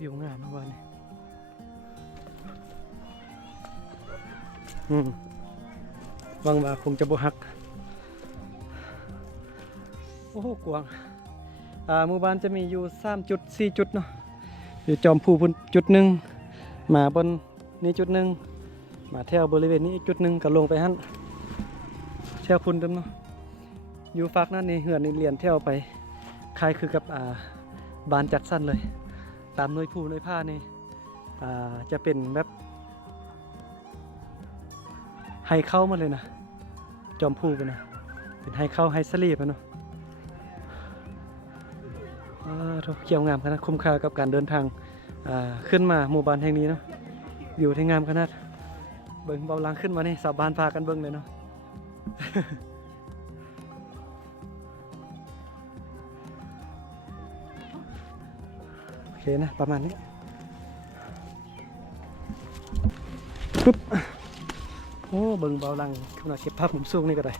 วิวงามมากวันนี้หวังว่าคงจะบ่ฮักโอ้โหกวางหมู่บ้านจะมีอยู่3 จุด 4 จุดเนาะอยู่จอมภูพุ่นจุดหนึ่งมาบนนี้จุดหนึ่งมาแถวบริเวณนี้อีกจุดหนึ่งก็ลงไปหั่นแถวพุ่นเดิมเนาะอยู่ฝากนั่นนี่เหือนนี่เลียนแถวไปคล้ายคือกับบ้านจัดสั้นเลยตามหน่วยภูหน่วยผ้านี่จะเป็นแบบไฮเข้ามาเลยนะจอมภูไปนะเป็นไฮเข้าไฮสลีปนะเนาะเขียวงามขนาดคุ้มค่ากับการเดินทางขึ้นมาหมู่บ้านแห่งนี้เนาะวิวที่งามขนาดเบิ่งเบาลังขึ้นมานี่สาวบ้านพากันเบิ่งเลยเนาะ โอเคนะประมาณนี้ปุ๊บโอ้เบิ่งเบาลังขนาดเก็บภาพมุมสูงนี่ก็ได้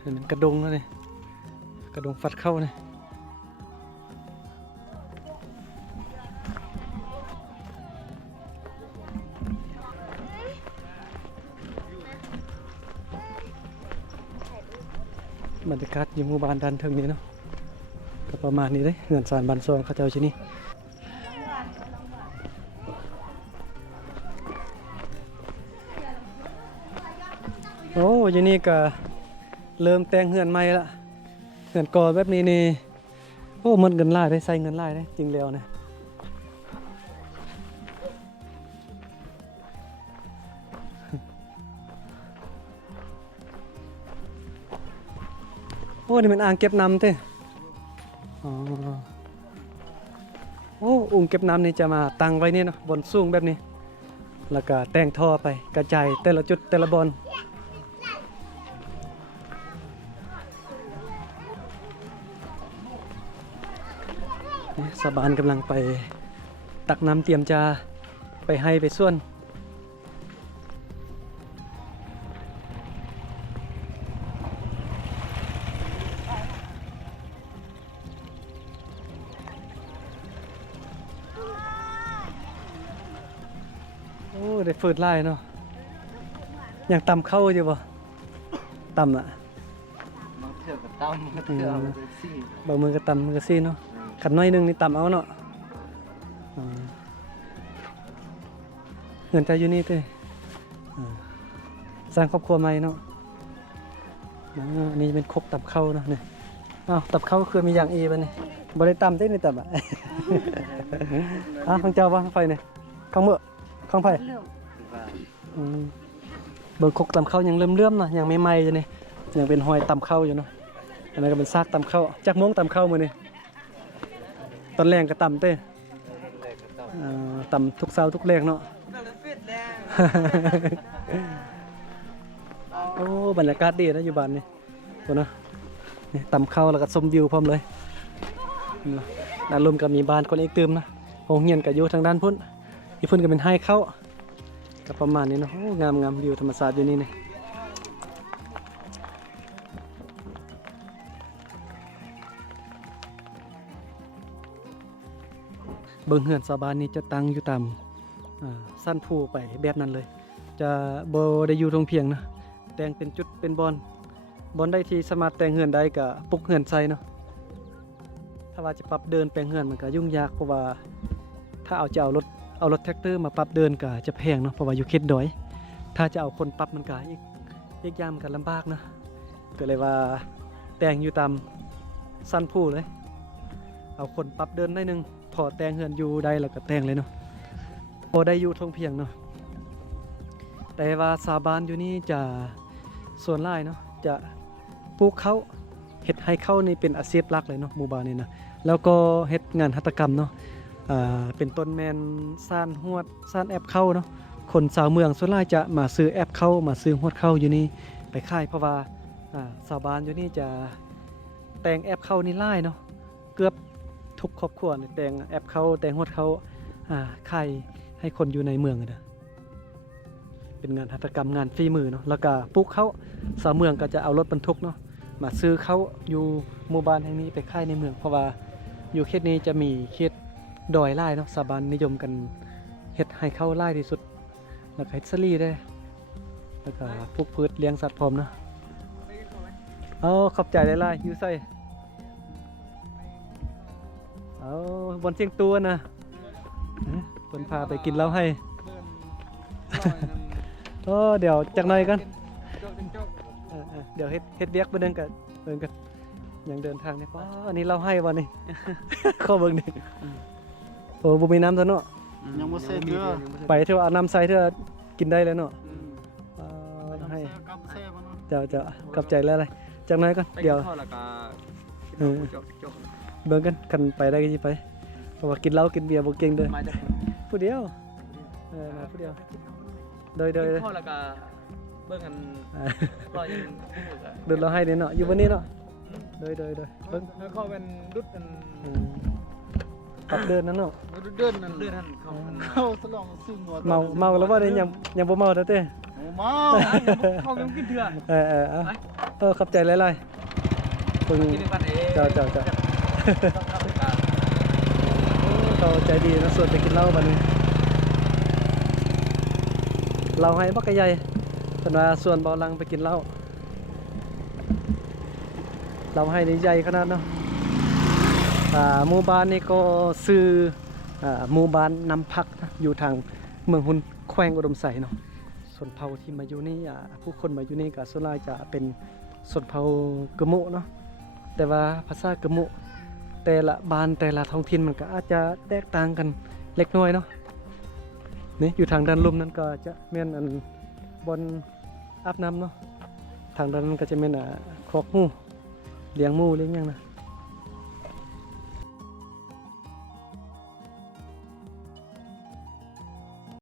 เห็นกระดงแล้วนี่กระดงฟัดเข้านี่บรรยากาศอยู่หมู่บ้านดันเทิงนี้เนาะก็ประมาณนี้เลยเงินสารบันซองเขาเจ้าที่นี่โอ้ยนี่ก็เริ่มแต่งเหือนใหม่ละเหือนก่อแบบนี้นี่โอ้มันเงินไล่ได้ใส่เงินไล่ได้จริงแล้วนะโอ้นี่มันอ่างเก็บน้ำเต้อ๋อโอ้อ่างเก็บน้ำนี่จะมาตั้งไว้นี่เนาะบนสูงแบบนี้แล้วก็แต่งท่อไปกระจายแต่ละจุดแต่ละบอนสะบานกำลังไปตักน้ำเตรียมจะไปให้ไปส่วนโอ้ได้ฝืดไล่เนาะยังตำเข้าอยู่บ่ตำอ่ะบางเทื่อก็ตำบางเทื่อก็ซี่ บางมือก็ตำมือก็ซี่เนาะขันน้อยนึงนี่ตำเอาเนาะเงินใจอยู่นี่เต้สร้างครอบครัวใหม่เนาะนี่เป็นครกตับเข้าเนาะเนี่ยอ้าวตับเข้าคือมีอย่างอีป่ะเนี่ยบริตำเต้ในตับอ่ะ ข้างเจ้าว่าข้างไฟเนี่ยข้างเมื่อข้างไฟเบิ่งครกตำเข้ายังเลื่อมๆเนาะยังไม่ไหม้อยู่นี่ยังเป็นหอยตำเข้าอยู่เนาะอันนั้นก็เป็นซากตำเข้าจากม้งตำเข้ามือนี่ตอนแรงก็ตำเต้ตำทุกเช้าทุกแรงเนาะ โอ้บรรยากาศดีนะอยู่บ้านนี่ตัวนะนี่ตำเข้าแล้วก็ชมวิวพร้อมเลยด้านลมก็มีบ้านคนอีกตื่มนะโรงเรียนก็อยู่ทางด้านพุ่นอีพุ่นก็เป็นให้เข้าก็ประมาณนี้เนาะโอ้งามวิวธรรมชาติอยู่นี่นี่เบิ่งเฮือนชาวบ้านนี้จะตั้งอยู่ตามสั้นภูไปแบบนั้นเลยจะบ่ได้อยู่ตรงเพียงนะแต่งเป็นจุดเป็นบอนได้ที่สามารถแต่งเฮือนได้กับปลุกเฮือนใส่เนาะถ้าว่าจะปรับเดินแปลงเฮือนมันก็ยุ่งยากเพราะว่าถ้าจะเอารถแท็กเตอร์มาปรับเดินก็จะแพงเนาะเพราะว่าอยู่เขตดอยถ้าจะเอาคนปรับมันก็อีกอย่างมันก็ลำบากนะก็เลยว่าแต่งอยู่ตามสั้นภูเลยเอาคนปรับเดินได้นึงพอแต่งเฮือนอยู่ได้แล้วก็แต่งเลยเนาะพอได้อยู่ทงเพียงเนาะแต่ว่าชาวบ้านอยู่นี่จะส่วนหลายเนาะจะปลูกข้าวเฮ็ดให้ข้าวนี่เป็นอาชีพหลักเลยเนาะหมู่บ้านนี่นะแล้วก็เฮ็ดงานหัตถกรรมเนาะเป็นต้นแมนซ่านหวดซ่านแอบข้าวเนาะคนชาวเมืองส่วนหลายจะมาซื้อแอบข้าวมาซื้อหวดข้าวอยู่นี่ไปขายเพราะว่าชาวบ้านอยู่นี่จะแต่งแอบข้าวนี่หลายเนาะเกือบทุกครอบครัวแต่งแอบข้าวแต่งหวดข้าวขายให้คนอยู่ในเมืองนะเป็นงานหัตถกรรมงานฝีมือเนาะแล้วก็ปลูกข้าวชาวเมืองก็จะเอารถบรรทุกเนาะ มาซื้อเขาอยู่หมู่บ้านแห่งนี้ไปขายในเมืองเพราะว่าอยู่เขตนี้จะมีเขตดอยหลายเนาะชาวบ้านนิยมกันเฮ็ดให้เข้าหลายที่สุดแล้วก็เฮ็ดสลีได้แล้วก็พวกพืชเลี้ยงสัตว์พร้อมเนาะเอาขอบใจหลายๆอยู่ใส่เอาบนเชียงตัวนะเพิ่นพาไปกินเหล้าให้เดี๋ยวจักหน่อยกันเดี๋ยวเฮ็ดเวียกไปเดินกันยังเดินทางนี่ป้าอันนี้เราให้วันนี้ ข้อเบิ่งนี่โอ้บ่มีน้ำซะเนาะ ยังบ่เสร็จเด้อ ไปเถอะเอาน้ำใส่เถอะกินได้แล้วเนาะให้ กับเซ่บ่เนาะ เจ้ากับใจแล้วอะไรจักหน่อยก่อนเดี๋ยวเบิ่งกันกันไปได้ก็สิไปเพราะว่ากินเหล้ากินเบียร์บ่เก่งเด้อ มาจาก ผู้เดียวมาผู้เดียวโดย พ่อแล้วก็เบิ่งกันรอยังพูดอ่ะ เดินเราให้เนาะอยู่วันนี้เนาะโดยเบิ่ง แล้วเขาเป็นดุดกัน ปรับเดินนั่นเนาะ เดินนั่น เลือดท่านเขามัน เข้าสลองซึ่งหัว เมาแล้วว่าได้ยังบ่เมาเต้ เมา เขายังกินเถื่อ ขอบใจหลายๆเพิ่ง กินในบ้านเอง เจ้าเขาใจดีนะส่วนไปกินเหล้าบัดนี้เราให้บักกะใหญ่เพิ่นว่าส่วนเบาลังไปกินเหล้าเราให้นี่ใหญ่ขนาดเนาะหมู่บ้านนี่ก็ซื้อหมู่บ้านนำพักนะอยู่ทางเมืองหุนแขวงอุดมไสเนาะชนเผ่าที่มาอยู่นี่ผู้คนมาอยู่นี่ก็ส่วนใหญ่จะเป็นชนเผ่ากะโมะเนาะแต่ว่าภาษากะโมะแต่ละบ้านแต่ละท้องถิ่นมันก็อาจจะแตกต่างกันเล็กน้อยเนาะนี่อยู่ทางด้านลุ่มนั้นก็จะแม่นอันบนอาบน้ำเนาะทางด้านนั้นก็จะแม่นคอกหมูเลี้ยงหมูเลี้ยงหยังนะ